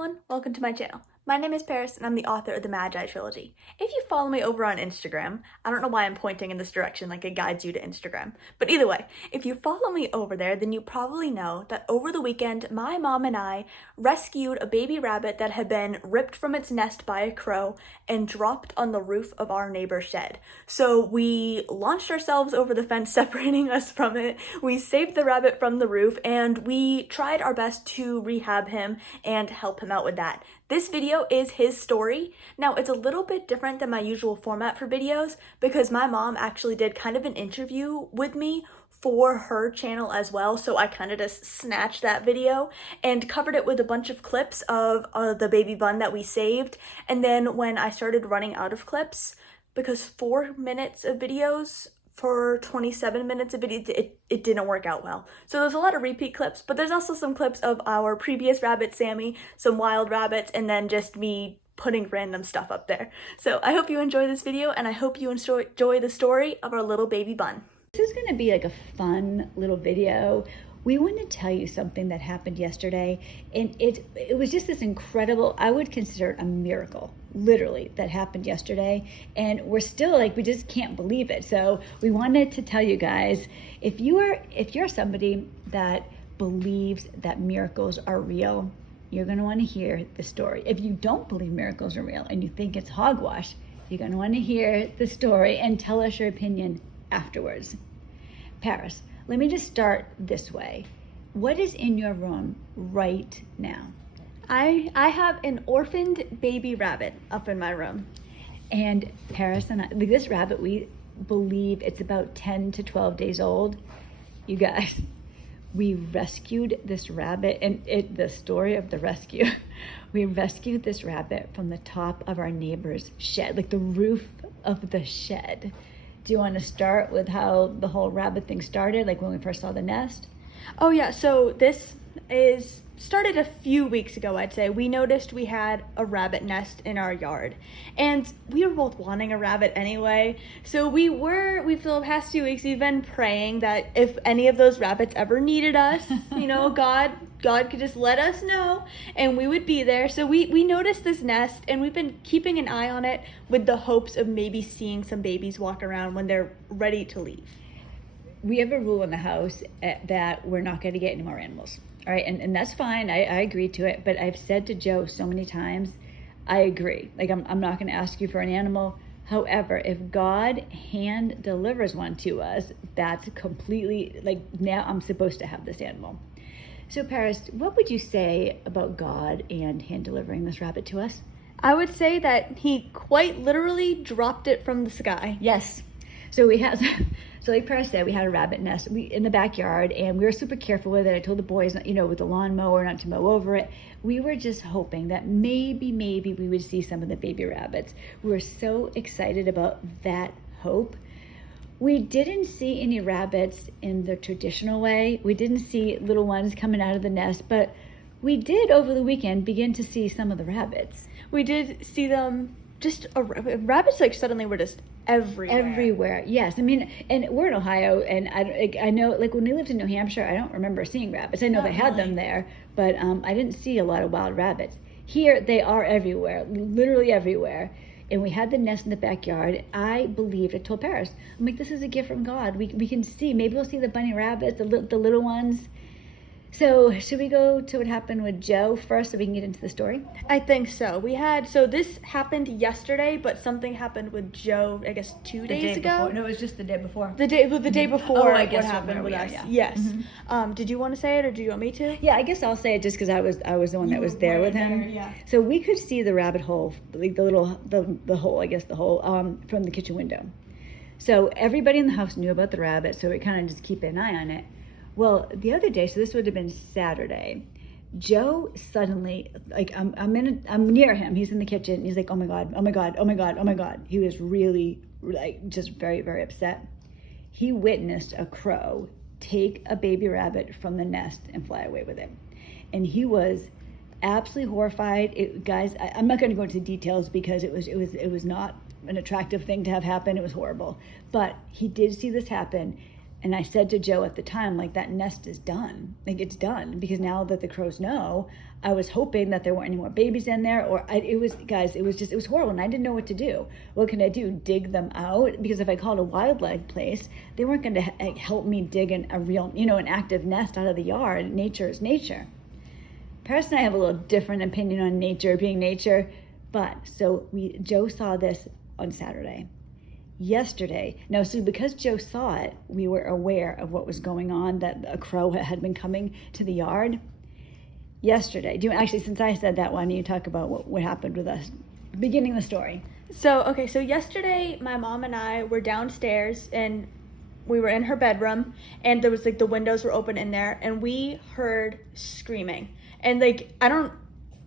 everyone, welcome to my channel. My name is Paris and I'm the author of the Magi trilogy. If you follow me over on Instagram, I don't know why I'm pointing in this direction like it guides you to Instagram, but either way, if you follow me over there, then you probably know that over the weekend, my mom and I rescued a baby rabbit that had been ripped from its nest by a crow and dropped on the roof of our neighbor's shed. So we launched ourselves over the fence separating us from it, we saved the rabbit from the roof, and we tried our best to rehab him and help him out with that. This video is his story. Now, it's a little bit different than my usual format for videos because my mom actually did kind of an interview with me for her channel as well, so I kind of just snatched that video and covered it with a bunch of clips of the baby bun that we saved. And then when I started running out of clips, because 4 minutes of videos for 27 minutes of video, it didn't work out well. So there's a lot of repeat clips, but there's also some clips of our previous rabbit, Sammy, some wild rabbits, and then just me putting random stuff up there. So I hope you enjoy this video, and I hope you enjoy the story of our little baby bun. This is going to be like a fun little video. We want to tell you something that happened yesterday, and it was just this incredible, I would consider it a miracle, literally, that happened yesterday, and we're still like, we just can't believe it. So we wanted to tell you guys, if you're somebody that believes that miracles are real, you're going to want to hear the story. If you don't believe miracles are real and you think it's hogwash, you're going to want to hear the story and tell us your opinion afterwards. Paris, let me just start this way. What is in your room right now? I have an orphaned baby rabbit up in my room. And Paris and I, this rabbit, we believe it's about 10 to 12 days old. You guys, we rescued this rabbit, and the story of the rescue, we rescued this rabbit from the top of our neighbor's shed, like the roof of the shed. Do you want to start with how the whole rabbit thing started, like when we first saw the nest? Oh yeah, so this started a few weeks ago, I'd say. We noticed we had a rabbit nest in our yard, and we were both wanting a rabbit anyway. So we for the past few weeks, we've been praying that if any of those rabbits ever needed us, you know, God could just let us know and we would be there. So we noticed this nest, and we've been keeping an eye on it with the hopes of maybe seeing some babies walk around when they're ready to leave. We have a rule in the house that we're not going to get any more animals. All right, and that's fine. I agree to it, but I've said to Joe so many times, I agree. Like, I'm not going to ask you for an animal. However, if God hand delivers one to us, that's completely, like, now I'm supposed to have this animal. So Paris, what would you say about God and hand delivering this rabbit to us? I would say that he quite literally dropped it from the sky. Yes. So we had, so like Paris said, we had a rabbit nest in the backyard, and we were super careful with it. I told the boys, you know, with the lawnmower not to mow over it. We were just hoping that maybe we would see some of the baby rabbits. We were so excited about that hope. We didn't see any rabbits in the traditional way. We didn't see little ones coming out of the nest, but we did over the weekend begin to see some of the rabbits. We did see them. Just rabbits, like, suddenly were just everywhere. Yes. I mean, and we're in Ohio, and I know, like, when we lived in New Hampshire, I don't remember seeing rabbits. I know they had them there, but I didn't see a lot of wild rabbits. Here, they are everywhere, literally everywhere. And we had the nest in the backyard. I told Paris, I'm like, this is a gift from God. We can see, maybe we'll see the bunny rabbits, the little ones. So should we go to what happened with Joe first so we can get into the story? I think so. So this happened yesterday, but something happened with Joe, I guess, 2 days ago. Before. No, it was just the day before. The day before I guess what happened with us. Yeah. Yes. Mm-hmm. Did you want to say it, or do you want me to? Yeah, I guess I'll say it just because I was the one that was there with him. Yeah. So we could see the rabbit hole, like the hole, I guess the hole, from the kitchen window. So everybody in the house knew about the rabbit, so we kind of just keep an eye on it. Well, the other day, so this would have been Saturday, Joe suddenly, like, I'm near him. He's in the kitchen. And he's like, oh my God, oh my God, oh my God, oh my God. He was really, like, just very, very upset. He witnessed a crow take a baby rabbit from the nest and fly away with it. And he was absolutely horrified. Guys, I'm not going to go into details because it was not an attractive thing to have happen. It was horrible. But he did see this happen. And I said to Joe at the time, like, that nest is done. Like, it's done. Because now that the crows know, I was hoping that there weren't any more babies in there. It was horrible. And I didn't know what to do. What can I do? Dig them out? Because if I called a wildlife place, they weren't going to help me dig a real, an active nest out of the yard. Nature is nature. Paris and I have a little different opinion on nature being nature. But, so Joe saw this on Saturday. Yesterday, no, so because Joe saw it, we were aware of what was going on, that a crow had been coming to the yard. Yesterday, since I said that, why don't you talk about what happened with us? Beginning the story. So yesterday, my mom and I were downstairs, and we were in her bedroom, and there was, like, the windows were open in there, and we heard screaming. And, like,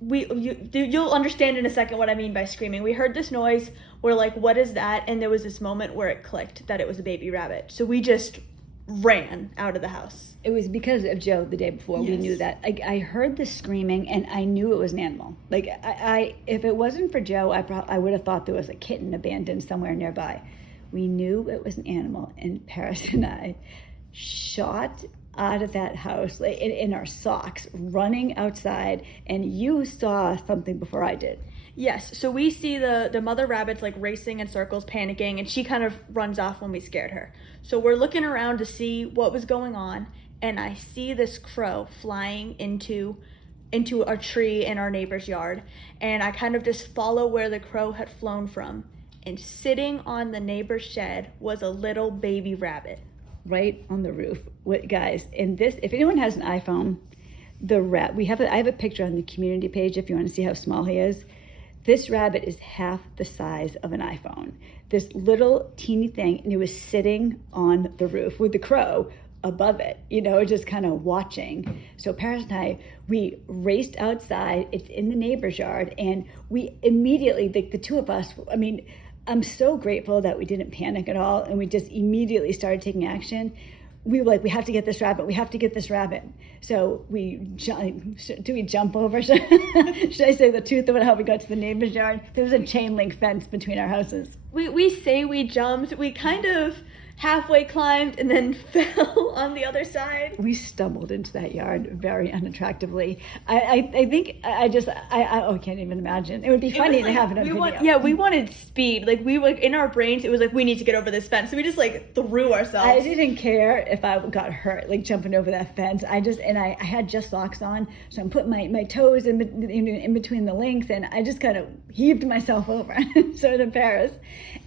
you'll understand in a second what I mean by screaming. We heard this noise. We're like, what is that? And there was this moment where it clicked that it was a baby rabbit. So we just ran out of the house. It was because of Joe the day before. Yes. We knew that. Like, I heard the screaming, and I knew it was an animal. Like, if it wasn't for Joe, I would have thought there was a kitten abandoned somewhere nearby. We knew it was an animal, and Paris and I shot out of that house, like, in our socks, running outside, and you saw something before I did. Yes, so we see the mother rabbit's, like, racing in circles, panicking, and she kind of runs off when we scared her. So we're looking around to see what was going on, and I see this crow flying into a tree in our neighbor's yard, and I kind of just follow where the crow had flown from, and sitting on the neighbor's shed was a little baby rabbit. Right on the roof. Guys, if anyone has an iPhone, I have a picture on the community page if you want to see how small he is. This rabbit is half the size of an iPhone. This little teeny thing, and it was sitting on the roof with the crow above it, just kind of watching. So Paris and I, we raced outside. It's in the neighbor's yard, and we immediately, the two of us, I'm so grateful that we didn't panic at all, and we just immediately started taking action. We were like, we have to get this rabbit. We have to get this rabbit. So do we jump over? Should I say the truth about how we got to the neighbor's yard? There was a chain link fence between our houses. We say we jumped. We kind of halfway climbed and then fell on the other side. We stumbled into that yard very unattractively. I think I can't even imagine. It would be funny to have it on video. We wanted speed. Like, we were in our brains, it was like, we need to get over this fence. So we just, like, threw ourselves. I didn't care if I got hurt, like, jumping over that fence. I had just socks on, so I'm putting my toes in between the links, and I just kind of heaved myself over. So did Paris.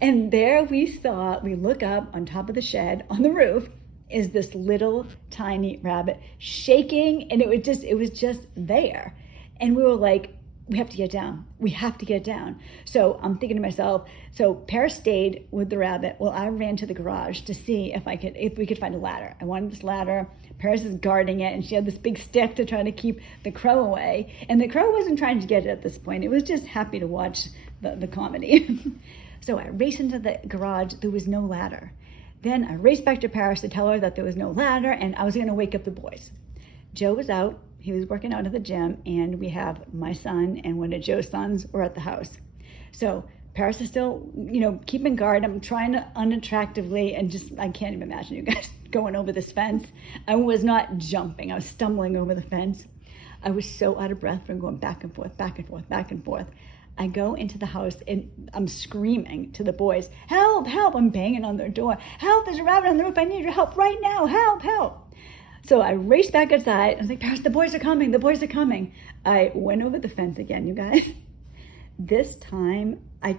And there we look up on top of the shed on the roof is this little tiny rabbit shaking, and it was just there. And we were like, we have to get down. So I'm thinking to myself, so Paris stayed with the rabbit. Well, I ran to the garage to see if we could find a ladder. I wanted this ladder. Paris is guarding it, and she had this big stick to try to keep the crow away. And the crow wasn't trying to get it at this point. It was just happy to watch the comedy. So I raced into the garage. There was no ladder. Then I raced back to Paris to tell her that there was no ladder, and I was going to wake up the boys. Joe was out. He was working out at the gym, and we have my son and one of Joe's sons were at the house. So Paris is still, keeping guard. I'm trying to unattractively, and I can't even imagine you guys going over this fence. I was not jumping. I was stumbling over the fence. I was so out of breath from going back and forth, back and forth, back and forth. I go into the house, and I'm screaming to the boys, help, help. I'm banging on their door. Help, there's a rabbit on the roof. I need your help right now. Help, help. So I raced back outside. I was like, Paris, the boys are coming. I went over the fence again, you guys. This time, I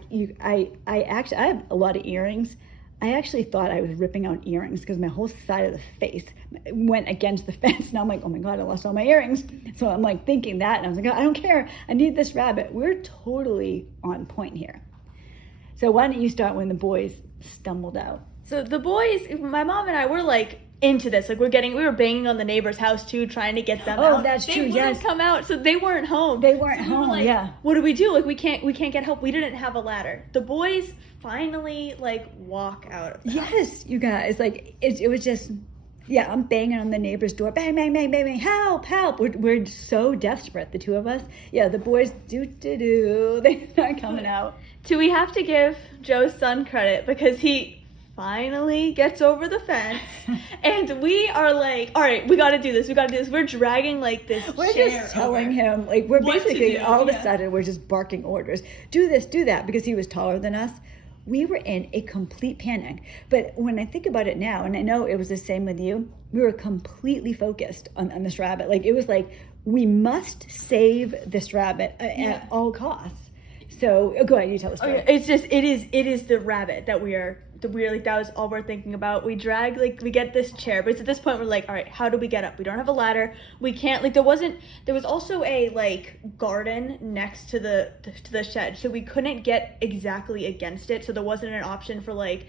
have a lot of earrings. I actually thought I was ripping out earrings because my whole side of the face went against the fence. Now I'm like, oh my God, I lost all my earrings. So I'm like thinking that, and I was like, I don't care. I need this rabbit. We're totally on point here. So why don't you start when the boys stumbled out? So the boys, my mom and I were like into this. Like, we were banging on the neighbor's house too, trying to get them out. Oh, that's true. They wouldn't come out, so they weren't home. They weren't so we home. were like, yeah. What do we do? Like, we can't get help. We didn't have a ladder. The boys finally walk out of the house. Yes, you guys. Like, it was just, yeah. I'm banging on the neighbor's door. Bang, bang, bang, bang, bang. Help, help. We're so desperate, the two of us. Yeah, the boys they're not coming out. So we have to give Joe's son credit because he finally gets over the fence, and we are like, all right, we gotta do this. We're dragging like this We're chair just telling over. him, like, we're What to basically do, all of a yeah. sudden we're just barking orders. Do this, do that, because he was taller than us. We were in a complete panic. But when I think about it now, and I know it was the same with you, we were completely focused on this rabbit. Like, it was like, we must save this rabbit at all costs. So go ahead, you tell the story. It's just it is the rabbit that we're like, that was all we're thinking about. We drag, like, we get this chair, but it's at this point we're like, all right, how do we get up? We don't have a ladder. We can't, like, there was also a like garden next to the shed, so we couldn't get exactly against it. So there wasn't an option for like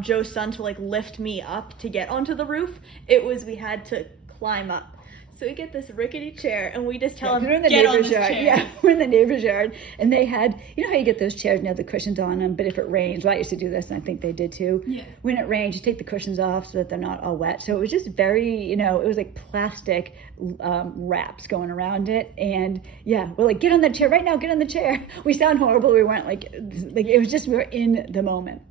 Joe's son to like lift me up to get onto the roof. It was, we had to climb up. So we get this rickety chair, and we just tell him, we're in the get on neighbor's this yard. chair. Yeah, we're in the neighbor's yard, and they had, you know how you get those chairs and you have the cushions on them, but if it rains, well, I used to do this, and I think they did too. Yeah. When it rains, you take the cushions off so that they're not all wet. So it was just very, it was like plastic wraps going around it, and yeah, we're like, get on the chair right now, get on the chair. We sound horrible. We weren't like it was just, we were in the moment.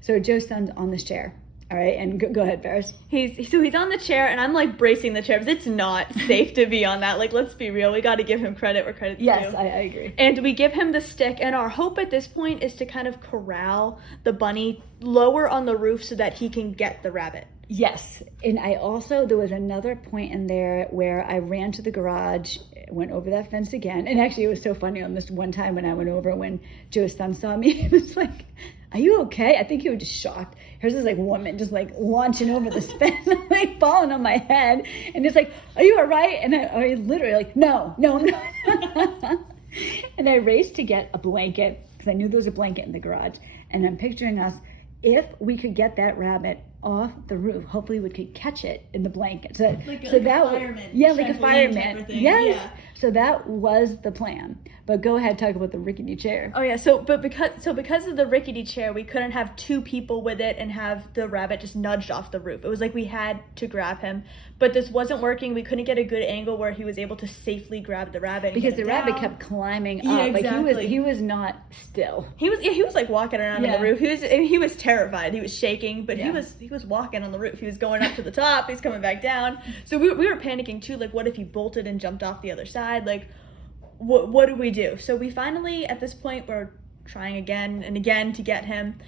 So Joe's son's on this chair. All right, and go ahead, Paris. He's on the chair, and I'm like bracing the chair because it's not safe to be on that. Like, let's be real, we got to give him credit where credit's due. Yes, I agree. And we give him the stick, and our hope at this point is to kind of corral the bunny lower on the roof so that he can get the rabbit. Yes, and there was another point in there where I ran to the garage, went over that fence again, and actually it was so funny on this one time when I went over, when Joe's son saw me, he was like, are you okay? I think he was just shocked. Here's this like woman just like launching over this fence, like falling on my head, and it's like, are you all right? And I literally like, no. And I raced to get a blanket, because I knew there was a blanket in the garage, and I'm picturing us, if we could get that rabbit off the roof, hopefully we could catch it in the blanket. So Like a fireman. Yeah, like a Trampoline fireman. type of thing. Yes. Yeah. So that was the plan. But go ahead, talk about the rickety chair. Oh yeah, because of the rickety chair, we couldn't have two people with it and have the rabbit just nudged off the roof. It was like we had to grab him, but this wasn't working. We couldn't get a good angle where he was able to safely grab the rabbit. Because the rabbit kept climbing up. Yeah, exactly. Like he was not still. He was like walking around on the roof. He was terrified. He was shaking, but he was walking on the roof. He was going up to the top. He's coming back down. So we were panicking too. Like, what if he bolted and jumped off the other side? Like, what do we do? So we finally, at this point, we're trying again and again to get him.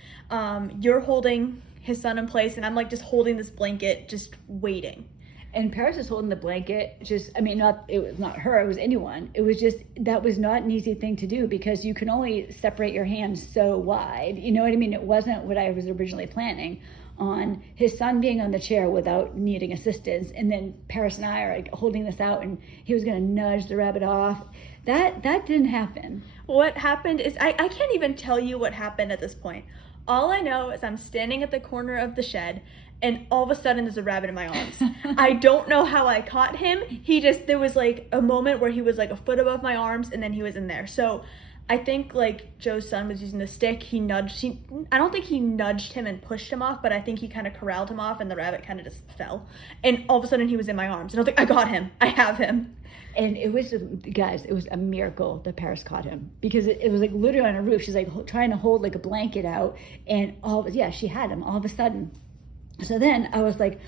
You're holding his son in place, and I'm like just holding this blanket, just waiting. And Paris is holding the blanket, it was not her, it was anyone. It was just, that was not an easy thing to do, because you can only separate your hands so wide. You know what I mean? It wasn't what I was originally planning on, his son being on the chair without needing assistance. And then Paris and I are like holding this out, and he was going to nudge the rabbit off. That didn't happen. What happened is, I can't even tell you what happened at this point. All I know is I'm standing at the corner of the shed, and all of a sudden there's a rabbit in my arms. I don't know how I caught him. There was like a moment where he was like a foot above my arms, and then he was in there. So I think like Joe's son was using the stick. I don't think he nudged him and pushed him off, but I think he kind of corralled him off, and the rabbit kind of just fell. And all of a sudden he was in my arms, and I was like, I got him. I have him. And it was a miracle that Paris caught him, because it was like literally on a roof. She's like trying to hold like a blanket out, and she had him all of a sudden. So then I was like,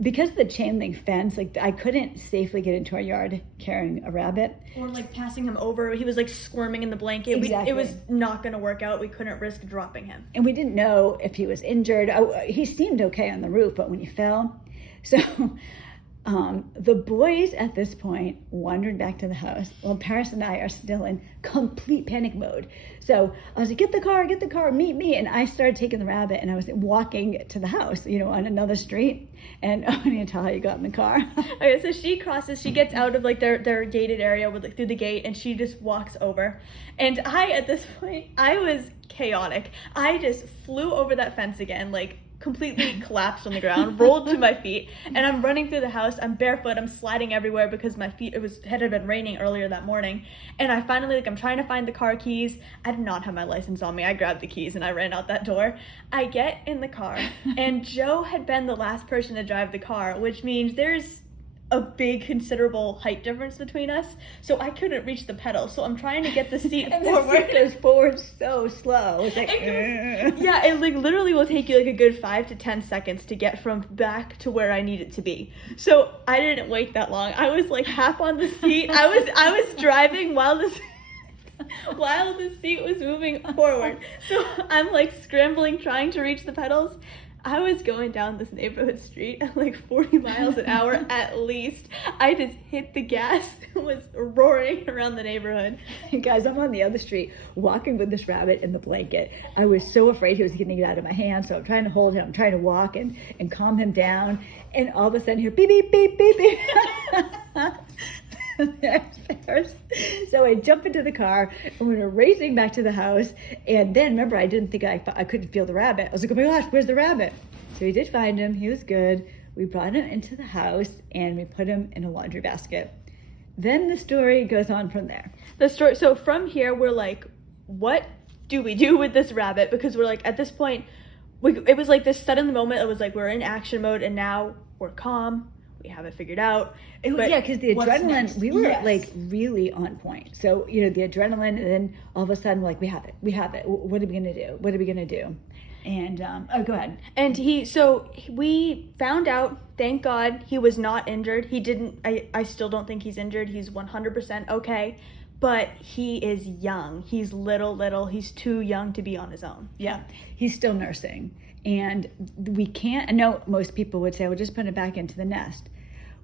because of the chain link fence, like I couldn't safely get into our yard carrying a rabbit. Or like passing him over. He was like squirming in the blanket. Exactly. It was not going to work out. We couldn't risk dropping him. And we didn't know if he was injured. He seemed okay on the roof, but when he fell, so the boys at this point wandered back to the house while Paris and I are still in complete panic mode. So I was like, get the car, meet me. And I started taking the rabbit, and I was walking to the house, on another street. And I need to tell how you got in the car. Okay, so she gets out of like their gated area with like through the gate, and she just walks over. And at this point, I was chaotic. I just flew over that fence again, like completely collapsed on the ground, rolled to my feet, and I'm running through the house. I'm barefoot, I'm sliding everywhere because my feet, had been raining earlier that morning. And I finally, I'm trying to find the car keys. I did not have my license on me. I grabbed the keys and I ran out that door. I get in the car, and Joe had been the last person to drive the car, which means there's a big considerable height difference between us, so I couldn't reach the pedal. So I'm trying to get the seat and forward. The seat goes forward so slow. It's like, yeah, it like literally will take you like a good 5 to 10 seconds to get from back to where I need it to be. So I didn't wait that long. I was like half on the seat. I was driving while the seat was moving forward. So I'm like scrambling, trying to reach the pedals. I was going down this neighborhood street at like 40 miles an hour at least. I just hit the gas and was roaring around the neighborhood. And guys, I'm on the other street walking with this rabbit in the blanket. I was so afraid he was going to get out of my hand, so I'm trying to hold him. I'm trying to walk and calm him down. And all of a sudden, here, beep, beep, beep, beep, beep. So I jump into the car and we're racing back to the house. And then remember, I didn't think I couldn't feel the rabbit. I was like, oh my gosh, where's the rabbit? So we did find him. He was good. We brought him into the house and we put him in a laundry basket. Then the story goes on from there. So from here, we're like, what do we do with this rabbit? Because we're like, at this point, it was like this sudden moment. It was like, we're in action mode and now we're calm. We have it figured out. Yeah, because the adrenaline, we were like really on point. So, the adrenaline, and then all of a sudden, we're like, we have it. What are we going to do? What are we going to do? And, go ahead. And we found out, thank God, he was not injured. I still don't think he's injured. He's 100% okay. But he is young. He's little. He's too young to be on his own. Yeah, he's still nursing. And we can't, I know most people would say, well, just put him back into the nest.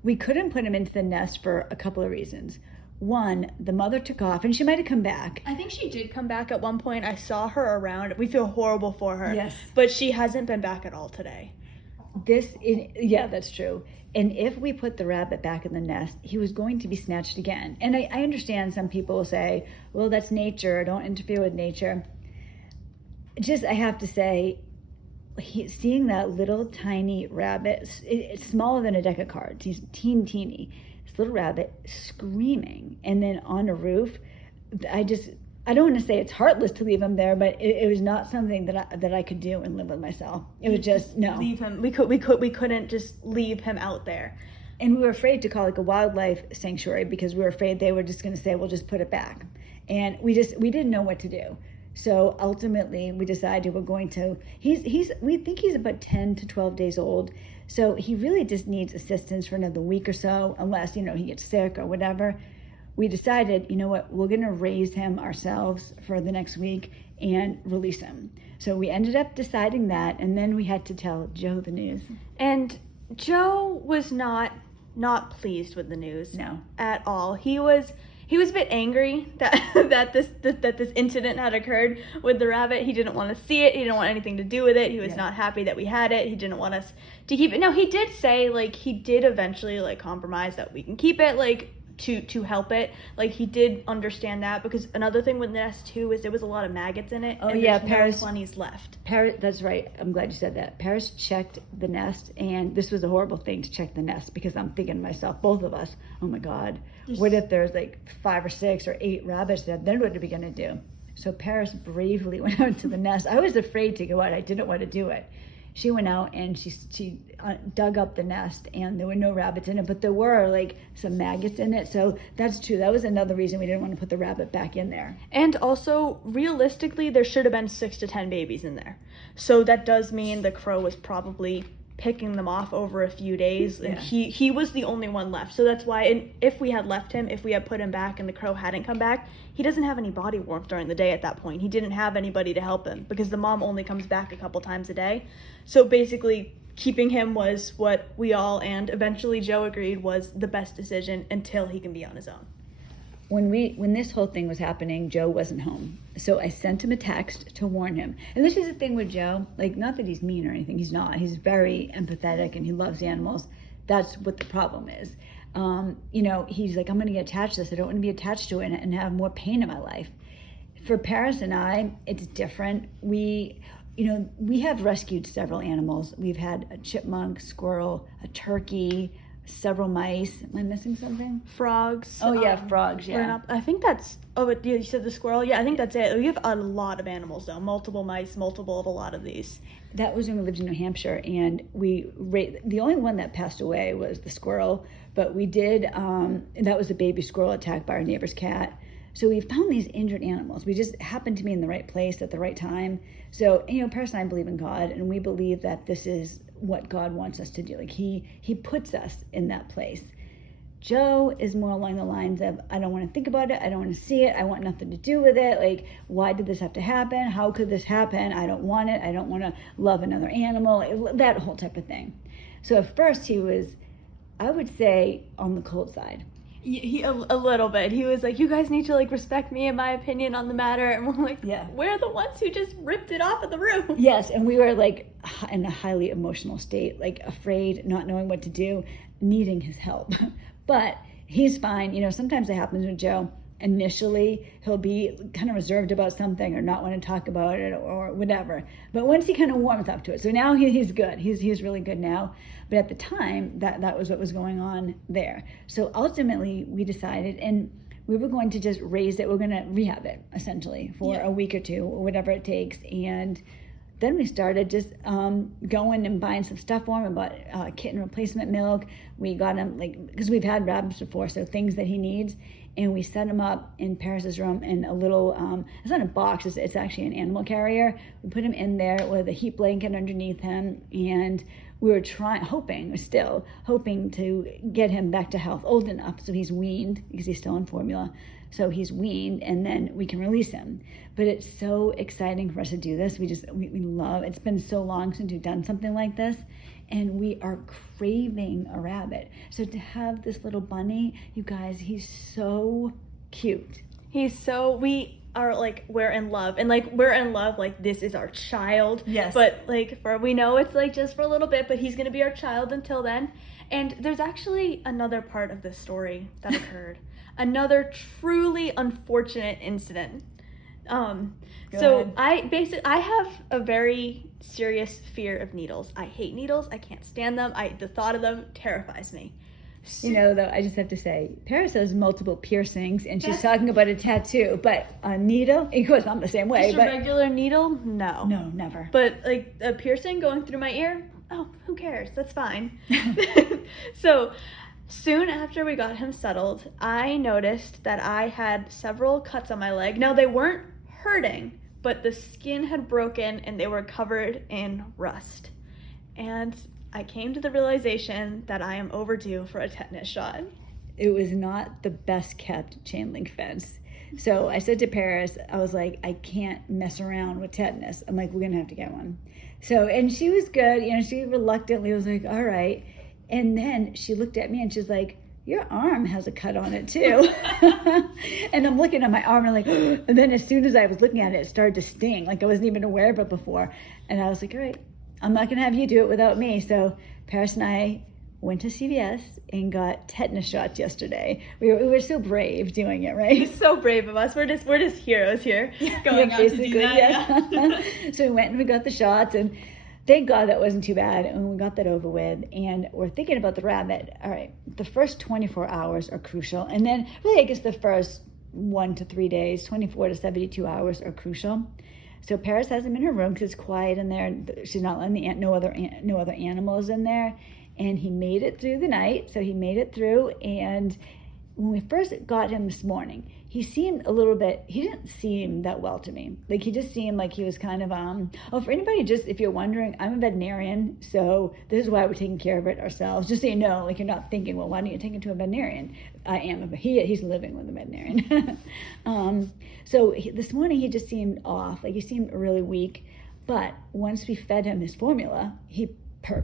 We couldn't put him into the nest for a couple of reasons. One, the mother took off, and she might have come back. I think she did come back at one point. I saw her around. We feel horrible for her. Yes. But she hasn't been back at all today. Yeah, that's true. And if we put the rabbit back in the nest, he was going to be snatched again. And I understand some people will say, well, that's nature. Don't interfere with nature. I have to say, seeing that little tiny rabbit, it's smaller than a deck of cards. He's teeny. This little rabbit screaming, and then on a roof. I don't want to say it's heartless to leave him there, but it was not something that I could do and live with myself. It was just no. Leave him. We couldn't just leave him out there. And we were afraid to call like a wildlife sanctuary because we were afraid they were just going to say, "We'll just put it back," and we didn't know what to do. So ultimately, we decided we're going to. We think he's about 10 to 12 days old, so he really just needs assistance for another week or so, unless he gets sick or whatever. We decided, you know what, we're going to raise him ourselves for the next week and release him. So we ended up deciding that, and then we had to tell Joe the news. And Joe was not pleased with the news. No, at all. He was a bit angry that this incident had occurred with the rabbit. He didn't want to see it. He didn't want anything to do with it. He was not happy that we had it. He didn't want us to keep it. No, he did say he did eventually compromise that we can keep it to help it. He did understand that, because another thing with the nest too is there was a lot of maggots in it. Oh and yeah, Paris bunnies left. That's right. I'm glad you said that. Paris checked the nest, and this was a horrible thing to check the nest, because I'm thinking to myself, both of us, oh my God, what if there's 5 or 6 or 8 rabbits there? Then what are we gonna do? So Paris bravely went out to the nest. I was afraid to go out. I didn't want to do it. She went out and she dug up the nest, and there were no rabbits in it, but there were some maggots in it. So that's true. That was another reason we didn't want to put the rabbit back in there. And also, realistically, there should have been 6 to 10 babies in there. So that does mean the crow was probably picking them off over a few days, and he was the only one left. So that's why, and if we had left him, if we had put him back and the crow hadn't come back, he doesn't have any body warmth during the day at that point. He didn't have anybody to help him, because the mom only comes back a couple times a day. So basically, keeping him was what we all, and eventually Joe agreed, was the best decision until he can be on his own. When this whole thing was happening, Joe wasn't home. So I sent him a text to warn him. And this is the thing with Joe, not that he's mean or anything, he's not. He's very empathetic and he loves animals. That's what the problem is. He's like, I'm going to get attached to this. I don't want to be attached to it and have more pain in my life. For Paris and I, it's different. We have rescued several animals. We've had a chipmunk, squirrel, a turkey, several mice. Am I missing something? Frogs. Oh yeah, frogs. Yeah. I think that's. Oh, but you said the squirrel. Yeah, I think that's it. We have a lot of animals though. Multiple mice, multiple of a lot of these. That was when we lived in New Hampshire, and the only one that passed away was the squirrel. But we did, and that was a baby squirrel attacked by our neighbor's cat. So we found these injured animals. We just happened to be in the right place at the right time. So, Paris and I believe in God, and we believe that this is what God wants us to do. Like he puts us in that place. Joe is more along the lines of, I don't want to think about it. I don't want to see it. I want nothing to do with it. Like, why did this have to happen? How could this happen? I don't want it. I don't want to love another animal, that whole type of thing. So at first he was, I would say, on the cold side. He a little bit. He was like, you guys need to like respect me and my opinion on the matter. And we're like, yeah, we're the ones who just ripped it off of the room. Yes, and we were like in a highly emotional state, like afraid, not knowing what to do, needing his help. But he's fine. Sometimes it happens with Joe. Initially, he'll be kind of reserved about something or not want to talk about it or whatever. But once he kind of warms up to it, so now he's good. He's really good now. But at the time, that was what was going on there. So ultimately, we decided, and we were going to just raise it. We're going to rehab it, essentially, for a week or two, or whatever it takes. And then we started just going and buying some stuff for him about kitten replacement milk. We got him, because we've had rabbits before, so things that he needs. And we set him up in Paris's room in a little, it's not a box, it's actually an animal carrier. We put him in there with a heat blanket underneath him. And we were hoping to get him back to health, old enough so he's weaned, because he's still on formula. So he's weaned, and then we can release him. But it's so exciting for us to do this. We love, it's been so long since we've done something like this, and we are craving a rabbit. So to have this little bunny, you guys, he's so cute. We are like, we're in love, and like we're in love, like this is our child. Yes. But like we know it's like just for a little bit, but he's gonna be our child until then. And there's actually another part of this story that occurred. Another truly unfortunate incident. So I have a very serious fear of needles. I hate needles. I can't stand them. The thought of them terrifies me. Though, I just have to say, Paris has multiple piercings, and she's talking about a tattoo, but a needle, of course, I'm the same way. Just a regular needle? No. No, never. But like a piercing going through my ear? Oh, who cares? That's fine. So soon after we got him settled, I noticed that I had several cuts on my leg. Now, they weren't hurting, but the skin had broken and they were covered in rust. And I came to the realization that I am overdue for a tetanus shot. It was not the best kept chain link fence. So I said to Paris, I was like, I can't mess around with tetanus. I'm like, we're going to have to get one. So, and she was good. She reluctantly was like, all right. And then she looked at me and she's like, your arm has a cut on it too. And I'm looking at my arm and I'm like, and then as soon as I was looking at it, it started to sting. Like I wasn't even aware of it before. And I was like, all right, I'm not going to have you do it without me. So Paris and I went to CVS and got tetanus shots yesterday. We were so brave doing it, right? It's so brave of us. We're just heroes here, going out to do that. Yeah. So we went and we got the shots, and thank God that wasn't too bad, and we got that over with. And we're thinking about the rabbit. All right, the first 24 hours are crucial, and then really I guess the first 1 to 3 days, 24 to 72 hours are crucial. So Paris has him in her room because it's quiet in there. She's not letting no other animals in there. And he made it through the night. So he made it through. And when we first got him this morning, he seemed a little bit, he didn't seem that well to me. Like he just seemed like he was kind of, for anybody, just if you're wondering, I'm a veterinarian. So this is why we're taking care of it ourselves. Just so you know, like you're not thinking, well, why don't you take him to a veterinarian? I am, he's living with a veterinarian. This morning he just seemed off. Like he seemed really weak. But once we fed him his formula, he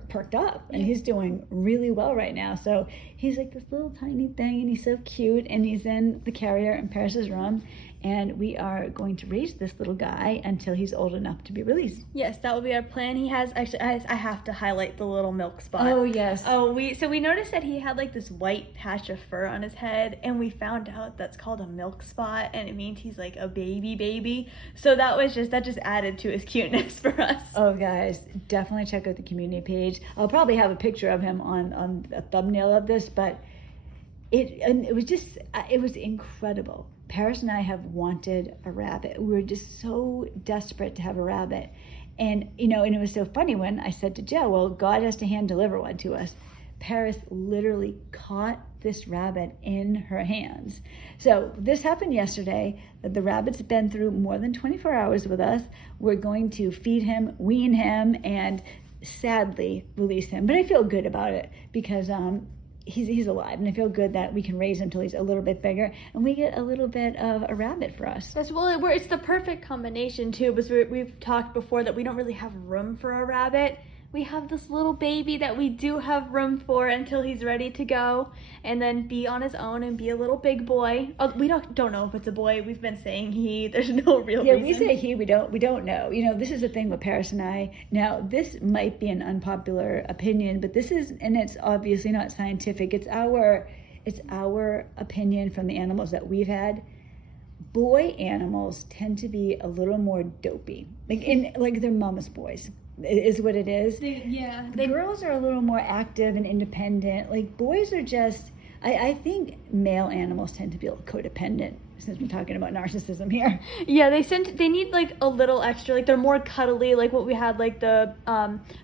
perked up, and he's doing really well right now. So he's like this little tiny thing, and he's so cute, and he's in the carrier in Paris's room, and we are going to raise this little guy until he's old enough to be released. Yes, that will be our plan. He has, actually, I have to highlight the little milk spot. Oh, yes. We noticed that he had like this white patch of fur on his head, and we found out that's called a milk spot, and it means he's like a baby. So that just added to his cuteness for us. Oh, guys, definitely check out the community page. I'll probably have a picture of him on a thumbnail of this, but it was incredible. Paris and I have wanted a rabbit. We were just so desperate to have a rabbit. And, and it was so funny when I said to Joe, well, God has to hand deliver one to us. Paris literally caught this rabbit in her hands. So this happened yesterday. The rabbit's been through more than 24 hours with us. We're going to feed him, wean him, and sadly release him. But I feel good about it because he's alive, and I feel good that we can raise him until he's a little bit bigger, and we get a little bit of a rabbit for us. That's well, it's the perfect combination too, because we've talked before that we don't really have room for a rabbit. We have this little baby that we do have room for until he's ready to go and then be on his own and be a little big boy. We don't know if it's a boy. We've been saying he. There's no real reason. We say he. We don't know. You know, this is the thing with Paris and I. Now, this might be an unpopular opinion, but this is, and it's obviously not scientific. It's our opinion from the animals that we've had. Boy animals tend to be a little more dopey, like their mama's boys. Is what it is. Girls are a little more active and independent. Like boys are just, I think male animals tend to be a little codependent, since we're talking about narcissism here. Yeah, they need like a little extra, like they're more cuddly, like what we had, like the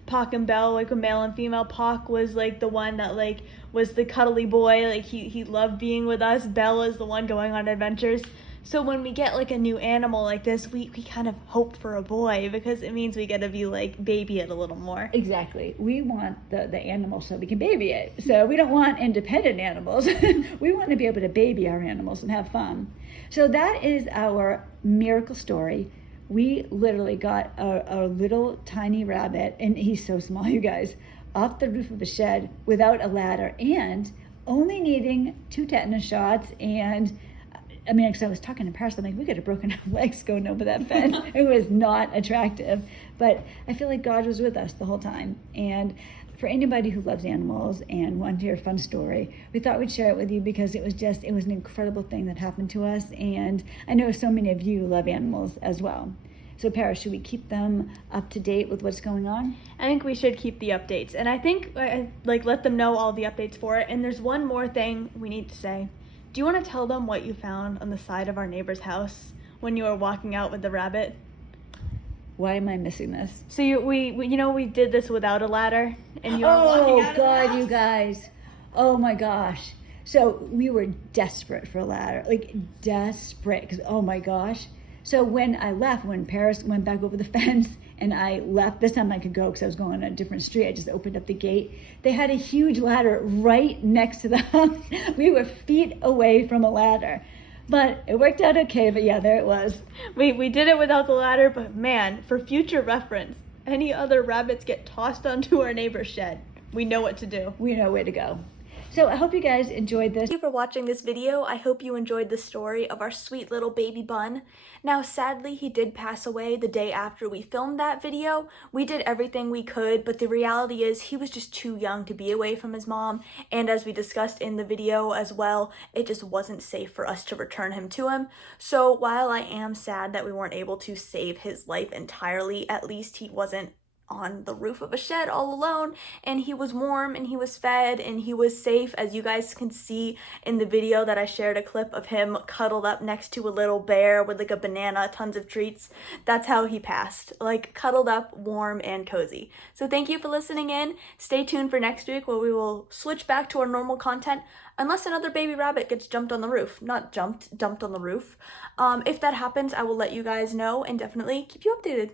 Pock and Belle, like a male and female. Pock was like the one that like was the cuddly boy, like he loved being with us. Belle is the one going on adventures. So when we get like a new animal like this, we kind of hope for a boy because it means we get to be like baby it a little more. Exactly. We want the animal so we can baby it. So we don't want independent animals. We want to be able to baby our animals and have fun. So that is our miracle story. We literally got a little tiny rabbit, and he's so small, you guys, off the roof of a shed without a ladder and only needing 2 tetanus shots. And I mean, because I was talking to Paris, I'm like, we could have broken our legs going over that fence. It was not attractive. But I feel like God was with us the whole time. And for anybody who loves animals and wanted to hear a fun story, we thought we'd share it with you because it was an incredible thing that happened to us. And I know so many of you love animals as well. So Paris, should we keep them up to date with what's going on? I think we should keep the updates. And I think, let them know all the updates for it. And there's one more thing we need to say. Do you want to tell them what you found on the side of our neighbor's house when you were walking out with the rabbit? Why am I missing this? So we did this without a ladder, and you were walking out of the house. You guys! Oh my gosh! So we were desperate for a ladder, like desperate, because oh my gosh! So when I left, when Paris went back over the fence and I left, this time I could go because I was going on a different street. I just opened up the gate. They had a huge ladder right next to the house. We were feet away from a ladder. But it worked out okay, but yeah, there it was. We did it without the ladder, but man, for future reference, any other rabbits get tossed onto our neighbor's shed, we know what to do. We know where to go. So I hope you guys enjoyed this. Thank you for watching this video. I hope you enjoyed the story of our sweet little baby Bun. Now, sadly, he did pass away the day after we filmed that video. We did everything we could, but the reality is he was just too young to be away from his mom. And as we discussed in the video as well, it just wasn't safe for us to return him to him. So while I am sad that we weren't able to save his life entirely, at least he wasn't on the roof of a shed all alone, and he was warm and he was fed and he was safe, as you guys can see in the video that I shared a clip of him cuddled up next to a little bear with like a banana, tons of treats. That's how he passed, like cuddled up, warm and cozy. So thank you for listening in. Stay tuned for next week where we will switch back to our normal content, unless another baby rabbit gets dumped on the roof. Dumped on the roof. If that happens, I will let you guys know and definitely keep you updated.